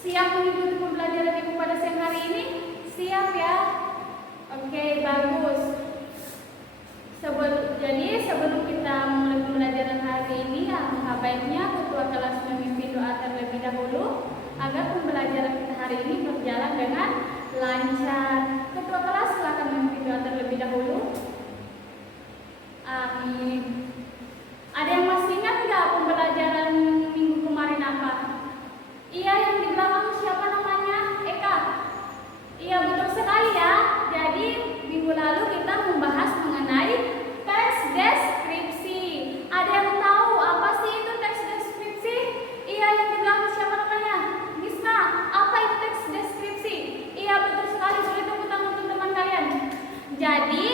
Siap mengikuti pembelajaran Ibu pada siang hari ini? Siap ya? Oke, bagus. Jadi sebelum kita mulai pembelajaran hari ini, alangkah baiknya ketua kelas memimpin doa terlebih dahulu agar pembelajaran kita hari ini berjalan dengan lancar. Ketua kelas silakan memimpin doa terlebih dahulu. Amin. Ada yang masih ingat nggak pembelajaran minggu kemarin apa? Iya, yang di belakang siapa namanya? Eka. Iya, betul sekali ya. Jadi minggu lalu kita membahas mengenai teks deskripsi. Ada yang tahu apa sih itu teks deskripsi? Iya, yang di belakang siapa namanya? Gisna. Apa itu teks deskripsi? Iya, betul sekali. Boleh tepuk tangan untuk teman kalian. Jadi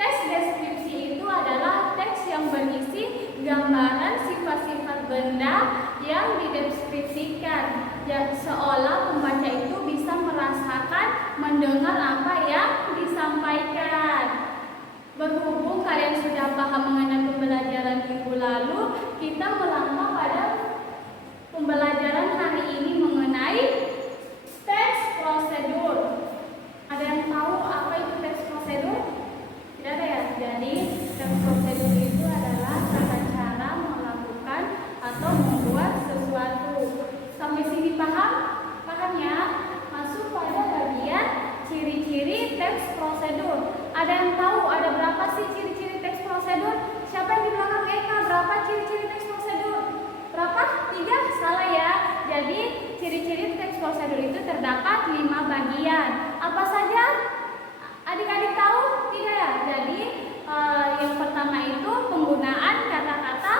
teks deskripsi itu adalah teks yang berisi gambaran sifat-sifat benda yang dideskripsikan, ya, seolah pembaca itu bisa merasakan, mendengar apa yang disampaikan. Berhubung kalian sudah paham mengenai pembelajaran minggu lalu, kita melangkah pada pembelajaran hari ini mengenai teks prosedur. Ada yang tahu apa itu teks prosedur? Tidak ada ya? Jadi teks prosedur itu adalah tata cara melakukan atau membuat sesuatu. Sampai sini paham? Paham ya? Masuk pada bagian ciri-ciri teks prosedur. Ada yang tahu ada berapa sih ciri-ciri teks prosedur? Siapa yang di belakang Eka? Berapa ciri-ciri teks prosedur? Berapa? 3? Salah ya. Jadi ciri-ciri teks prosedur itu terdapat 5 bagian. Apa saja? Adik-adik tahu? Tidak ya? Jadi yang pertama itu penggunaan kata-kata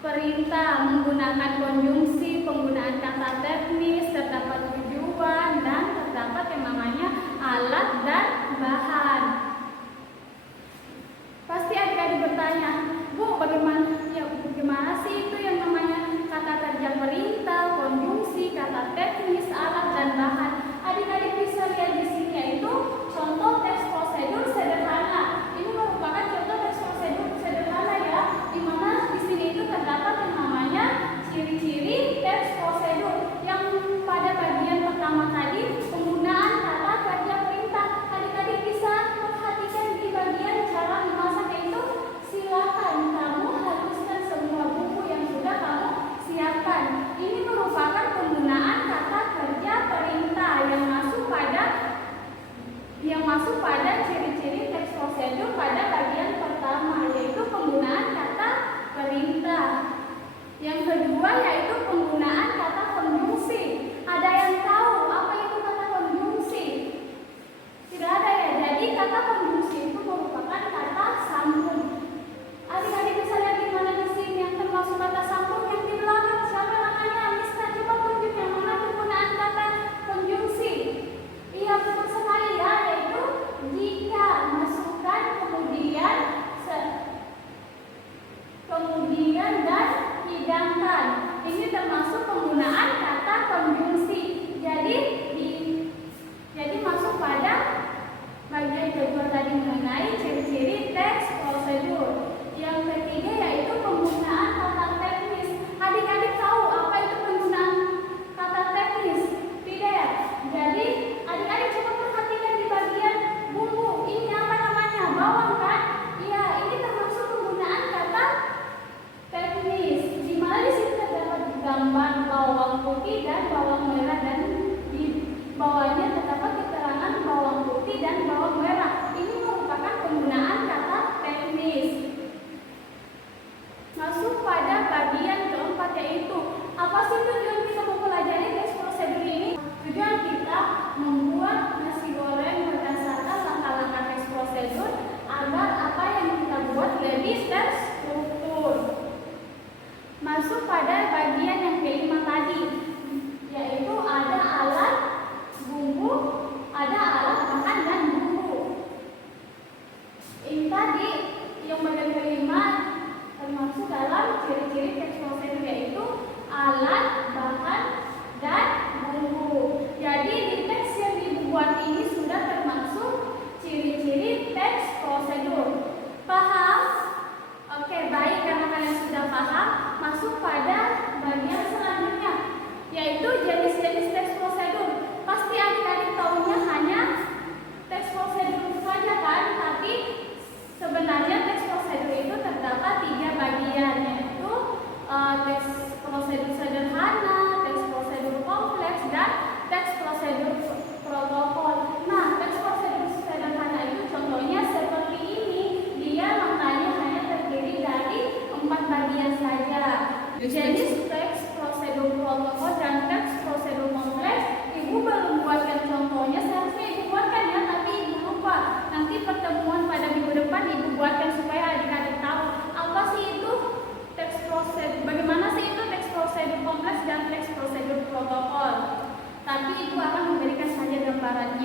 perintah, menggunakan konjungsi, penggunaan kata teknis, terdapat tujuan, dan terdapat yang namanya alat dan bahan. Pasti adik-adik bertanya, Bu, bagaimana sih itu yang namanya kata kerja perintah, konjungsi, kata teknis, alat dan bahan? Adik-adik bisa lihat di sini yaitu contoh teks prosedur sederhana. Ini merupakan contoh teks prosedur sederhana ya, di mana di sini itu terdapat yang namanya ciri-ciri teks prosedur. Yang pada bagian pertama tadi penggunaan kata kerja perintah. Adik-adik bisa perhatikan di bagian cara memasak itu. Silakan kamu hapuskan semua buku yang sudah kamu siapkan. Ini merupakan penggunaan kata kerja perintah yang masuk pada ciri-ciri teks prosedur pada bagian pertama, yaitu penggunaan kata perintah. Yang kedua yaitu penggunaan kata konjungsi. Ada yang tahu apa itu kata konjungsi? Tidak ada ya. Jadi kata konjungsi itu merupakan kata sambung. Adik-adik bisa lihat di mana di sini yang termasuk kata sambung yang di belakang. Siapa namanya? Misna, coba tunjuk yang mana penggunaan kata konjungsi. Iya, betul sekali ya, yaitu jika, masukkan, kemudian dan hidangkan. Ini termasuk penggunaan kata konjungsi. Jadi masuk pada bagian kedua tadi mengenai ciri-ciri teks prosedur. Yang ketiga yaitu penggunaan kata teknis. Adik-adik tahu apa itu penggunaan kata teknis? Tidak ya? Jadi adik-adik coba perhatikan di bagian bumbu. Ini apa namanya? Bawang kan? Iya, ini termasuk penggunaan kata teknis. Di mana di sini terdapat gambar bawang putih dan bawang merah, dan di bawahnya terdapat keterangan bawang putih dan bawang merah. Ini merupakan penggunaan kata teknis. Masuk pada bagian keempat yaitu apa sih tujuan kita mempelajari teks prosedur ini? Tujuan kita membuat nasi goreng berdasarkan langkah-langkah teks prosedur agar apa yang kita buat lebih terstruktur. Masuk pada bagian yang kelima tadi, yaitu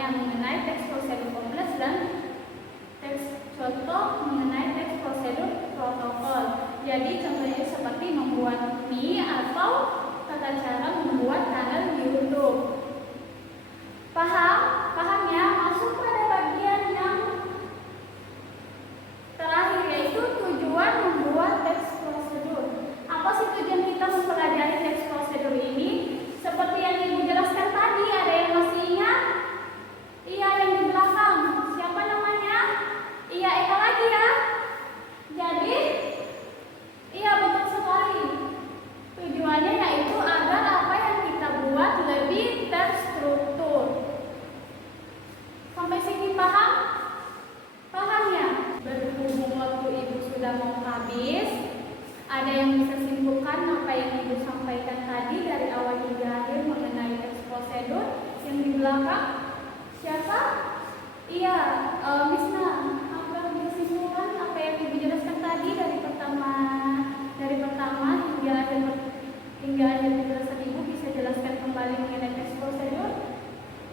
contohnya mengenai teks prosedur kompleks dan contoh mengenai teks prosedur protokol. Jadi contohnya seperti membuat mie atau tata cara membuat kanal di YouTube. Paham ya? Masuk pada bagian yang terakhir, yaitu tujuan membuat teks prosedur. Apa sih tujuan kita mempelajari teks prosedur ini? Seperti yang Ibu jelaskan tadi, ada yang masih ingat? Iya, yang di belakang. Siapa namanya? Iya, Eka lagi ya. Jadi, iya betul sekali. Tujuannya yaitu agar apa yang kita buat lebih terstruktur. Sampai sini paham? Paham ya? Berhubung waktu Ibu sudah mau habis, ada yang bisa simpulkan apa yang Ibu sampaikan tadi dari awal hingga akhir mengenai teks prosedur yang di belakang? Siapa? Iya, Misna. Apa yang bisa simpulkan apa yang Ibu jelaskan tadi dari pertama hingga akhir penjelasan Ibu, bisa jelaskan kembali mengenai teks prosedur?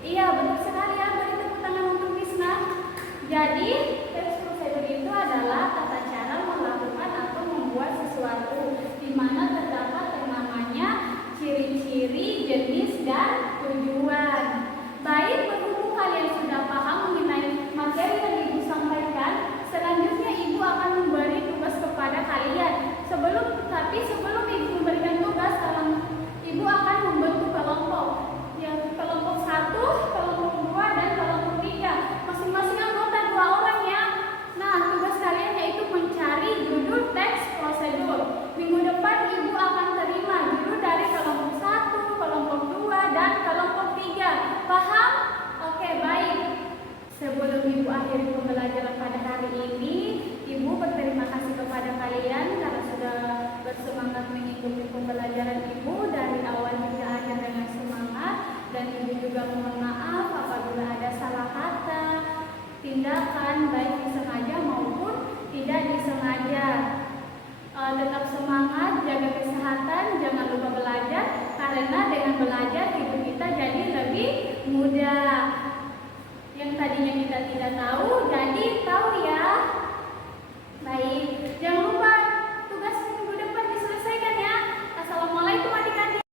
Iya, betul sekali ya. Beri tepuk tangan untuk Misna. Jadi, teks prosedur itu adalah tata cara melakukan atau membuat sesuatu di mana terdapat yang namanya ciri-ciri, jenis, dan tujuan. Baik, berhubung kalian sudah paham mengenai materi yang Ibu sampaikan, selanjutnya Ibu akan memberi tugas kepada kalian. Sebelum Ibu memberikan tugas, Ibu akan membentuk kelompok. Yang kelompok 1, kelompok 2, dan kelompok 3. Masing-masing anggota 2 orang ya. Nah, tugas kalian yaitu mencari judul teks prosedur. Minggu depan Ibu akan terima judul dari kelompok 1, kelompok 2, dan kelompok 3. Paham? Oke, baik. Sebelum Ibu akhiri pembelajaran pada hari ini, Ibu berterima kasih kepada kalian karena sudah bersemangat mengikuti pembelajaran Ibu dari awal hingga akhir dengan semangat. Dan Ibu juga mohon maaf apabila ada salah kata, tindakan baik disengaja maupun tidak disengaja. Tetap semangat, jaga kesehatan, jangan lupa belajar, karena dengan belajar hidup kita jadi lebih mudah. Yang tadinya kita tidak tahu, jadi tahu ya. Baik, jangan lupa